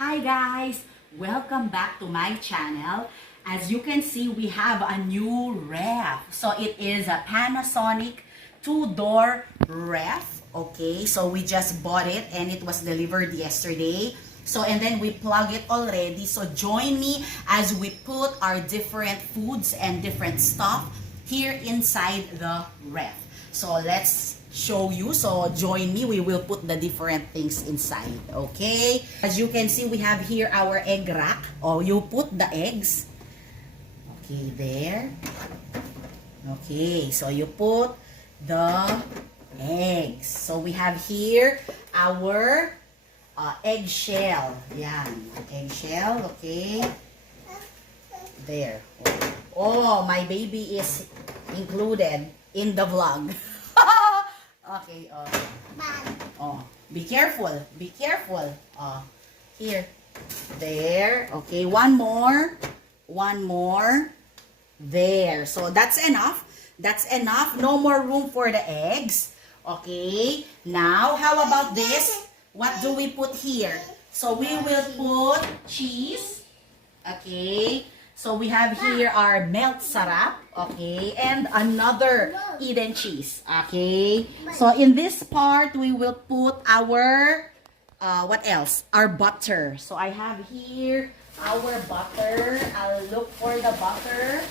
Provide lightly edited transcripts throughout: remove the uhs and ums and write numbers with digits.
Hi guys! Welcome back to my channel. As you can see, we have a new ref. So it is a Panasonic 2-door ref. Okay, so we just bought it and it was delivered yesterday. So and then we plug it already. So join me as we put our different foods and different stuff here inside the ref. So let's show you. So join me. We will put the different things inside. Okay. As you can see, we have here our egg rack. Oh, you put the eggs. Okay, there. Okay, so you put the eggs. So we have here our eggshell. Yan. Eggshell. Okay. There. Oh, my baby is included in the vlog. Okay, oh, be careful, be careful. Here, there. Okay, one more, there. So that's enough. That's enough. No more room for the eggs. Okay. Now, how about this? What do we put here? So we will put cheese. Okay. So we have here our melt sarap, okay, and another Eden cheese, okay. So in this part, we will put our, what else? Our butter. So I have here our butter. I'll look for the butter.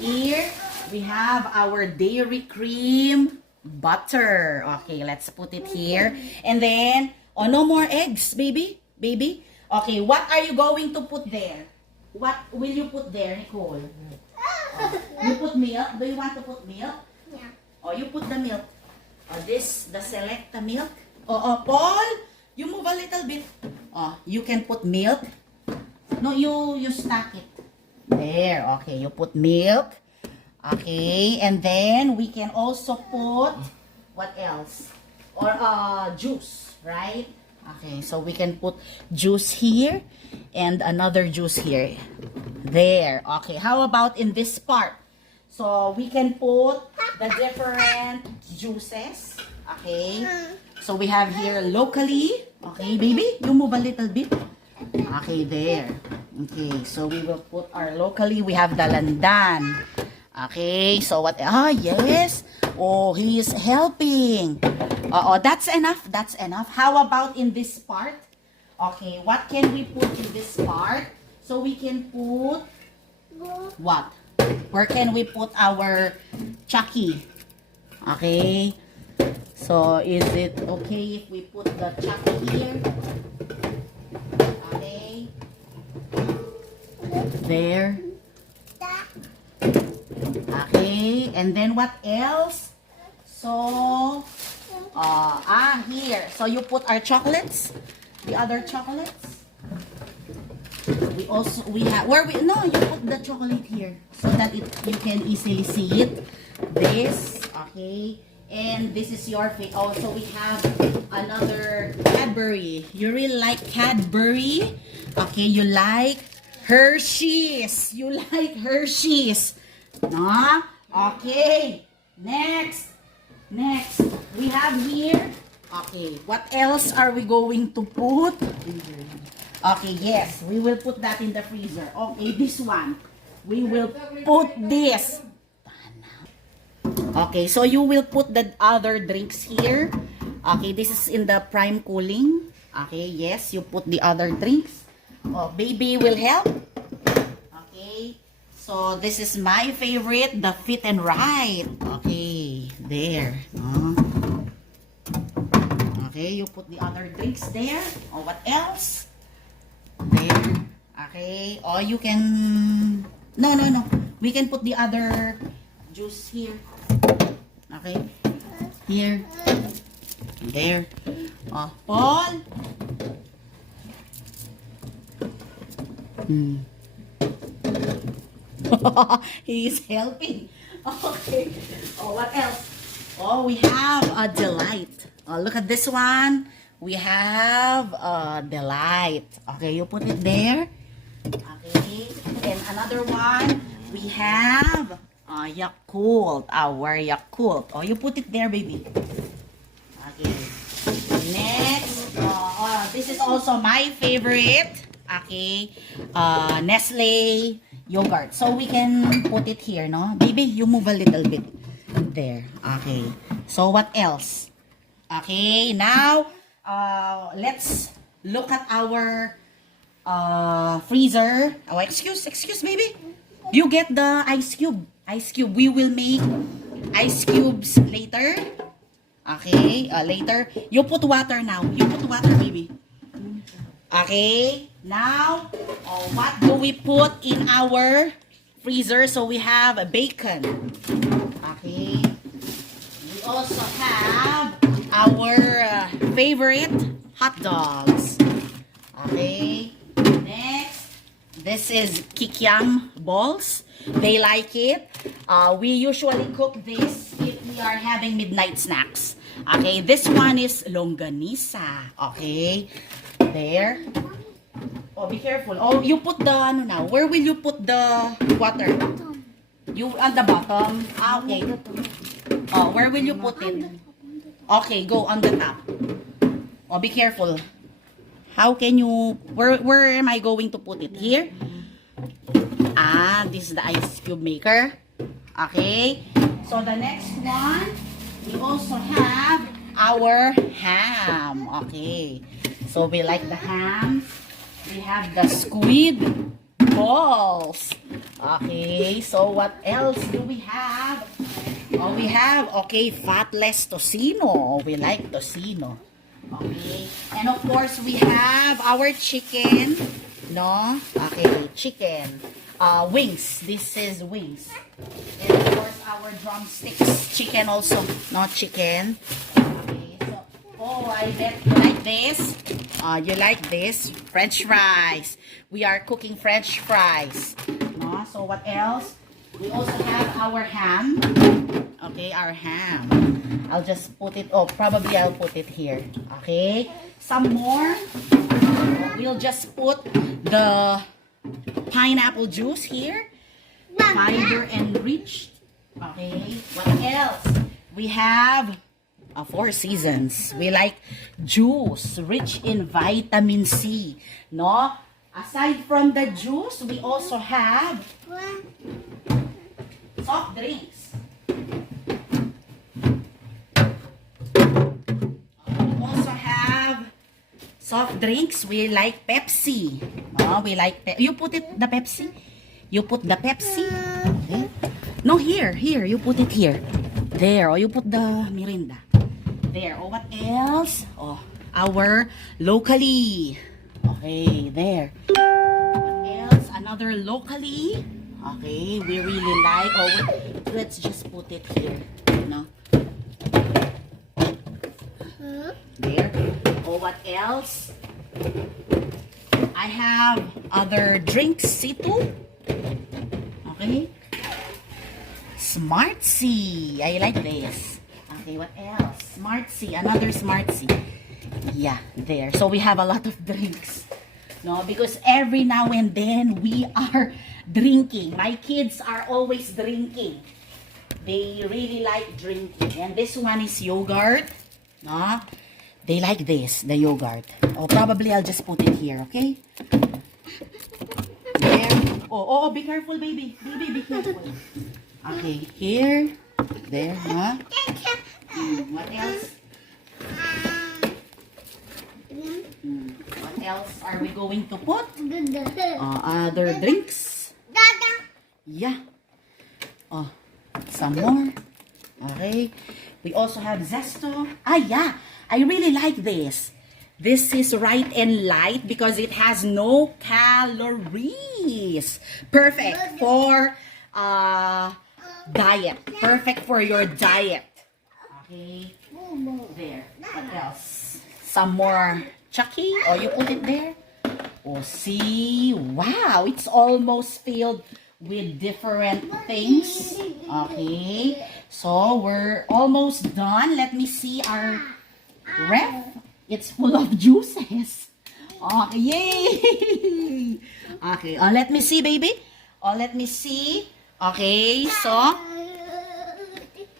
Here, we have our dairy cream butter. Okay, let's put it here. And then, oh, no more eggs, baby. Baby. Okay, what are you going to put there? What will you put there, Nicole? You put milk? Do you want to put milk? Yeah. Oh, you put the milk. This, the Selecta milk. Oh, Paul, you move a little bit. Oh, you can put milk. No, you stack it. There, okay, you put milk. Okay, and then we can also put, what else? Or juice, right? Okay, so we can put juice here and another juice here. There. Okay, how about in this part? So we can put the different juices. Okay. So we have here locally. Okay, baby, you move a little bit. Okay, there. Okay, so we will put our locally. We have the landan. Okay, so what? Ah, yes. Oh, he is helping. Oh, that's enough. That's enough. How about in this part? Okay, what can we put in this part? So we can put what? Where can we put our chucky? Okay. So is it okay if we put the chucky here? Okay. There. Okay, and then what else? So, here. So you put our chocolates, the other chocolates. We have, no, you put the chocolate here so that you can easily see it. This, okay, and this is your favorite. Also, we have another Cadbury. You really like Cadbury? Okay, you like Hershey's. You like Hershey's. No? Okay. Next. We have here. Okay. What else are we going to put? Okay, yes. We will put that in the freezer. Okay, this one. We will put this. Okay, so you will put the other drinks here. Okay, this is in the prime cooling. Okay, yes. You put the other drinks. Oh, baby will help. Okay. So, this is my favorite, the Fit and Right. Okay, there. Okay, you put the other drinks there. Oh, what else? There. Okay. Or you can... No. We can put the other juice here. Okay. Here. There. Oh, Paul. He is helping. Okay. Oh, what else? Oh, we have a delight. Oh, look at this one. We have a delight. Okay, you put it there. Okay. And another one, we have Yakult. Our Yakult. Oh, you put it there, baby. Okay. Next, This is also my favorite. Okay. Nestle yogurt. So we can put it here, no? Baby, you move a little bit. There. Okay. So what else? Okay. Now, let's look at our freezer. Oh, excuse baby. You get the ice cube. Ice cube. We will make ice cubes later. Okay, later. You put water now. You put water, baby. Okay, now, what do we put in our freezer? So we have a bacon. Okay. We also have our favorite hot dogs. Okay. Next, this is kikiam balls. They like it. We usually cook this if we are having midnight snacks. Okay, this one is longganisa. Okay, there. Oh, be careful. Oh, you put the, ano now, where will you put the water? You, at the bottom? Ah, okay. Oh, where will you put it? Okay, go on the top. Oh, be careful. How can you, where am I going to put it? Here? Ah, this is the ice cube maker. Okay. So the next one, we also have our ham. Okay. So we like the ham. We have the squid balls. Okay. So what else do we have? Oh, we have, okay, fatless tocino. We like tocino. Okay. And of course, we have our chicken. No? Okay, chicken. Wings. This is wings. And of course, our drumsticks. Chicken also. Not chicken. Okay, so, oh, I bet you like this. You like this? French fries. We are cooking French fries. No? So, what else? We also have our ham. Okay, our ham. I'll just put it, oh, probably I'll put it here. Okay. Some more. We'll just put the pineapple juice here. Fiber enriched. Okay. What else? We have Four Seasons. We like juice rich in vitamin C. No? Aside from the juice, we also have soft drinks. We also have soft drinks. We like Pepsi. Oh, we like you put it the Pepsi. You put the Pepsi. Okay. No, here. You put it here. There. Or you put the Mirinda. There. Oh, what else? Oh, our locally. Okay, there. What else? Another locally. Okay, we really like. Oh, let's just put it here. No. There. Oh, what else? I have other drinks, Situ. Okay. Smartsy. I like this. Okay, what else? Smartsy. Another Smartsy. Yeah, there. So we have a lot of drinks. No, because every now and then we are drinking. My kids are always drinking. They really like drinking. And this one is yogurt. No? They like this, the yogurt. Oh, probably I'll just put it here, okay? There. Oh, be careful, baby. Baby, be careful. Okay, here. There, huh? What else? What else are we going to put? Other drinks. Yeah. Oh, some more. Okay. We also have Zesto. Ah, yeah. I really like this. This is right and light because it has no calories. Perfect for diet. Perfect for your diet. Okay. There. What else? Some more Chucky. Oh, you put it there. Oh, see. Wow. It's almost filled with different things. Okay. So, we're almost done. Let me see our ref. It's full of juices. Okay. Yay. Okay. Oh, let me see, baby. Oh, let me see. Okay. So,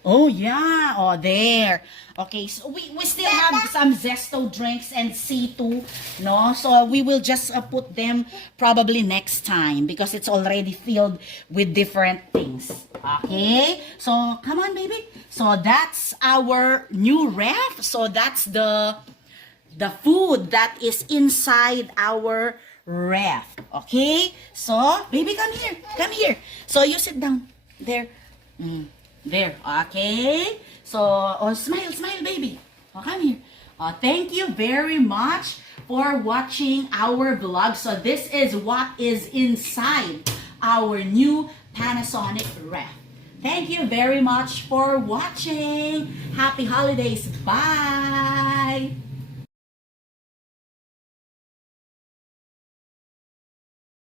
Oh, yeah. Oh, there. Okay, so we still have some Zesto drinks and C2, no? So we will just put them probably next time because it's already filled with different things. Okay? So, come on, baby. So, that's our new ref. So, that's the food that is inside our ref. Okay? So, baby, come here. Come here. So, you sit down. There. There. Okay? So, oh, smile, smile, baby. Oh, come here. Thank you very much for watching our vlog. So, this is what is inside our new Panasonic ref. Thank you very much for watching. Happy holidays. Bye!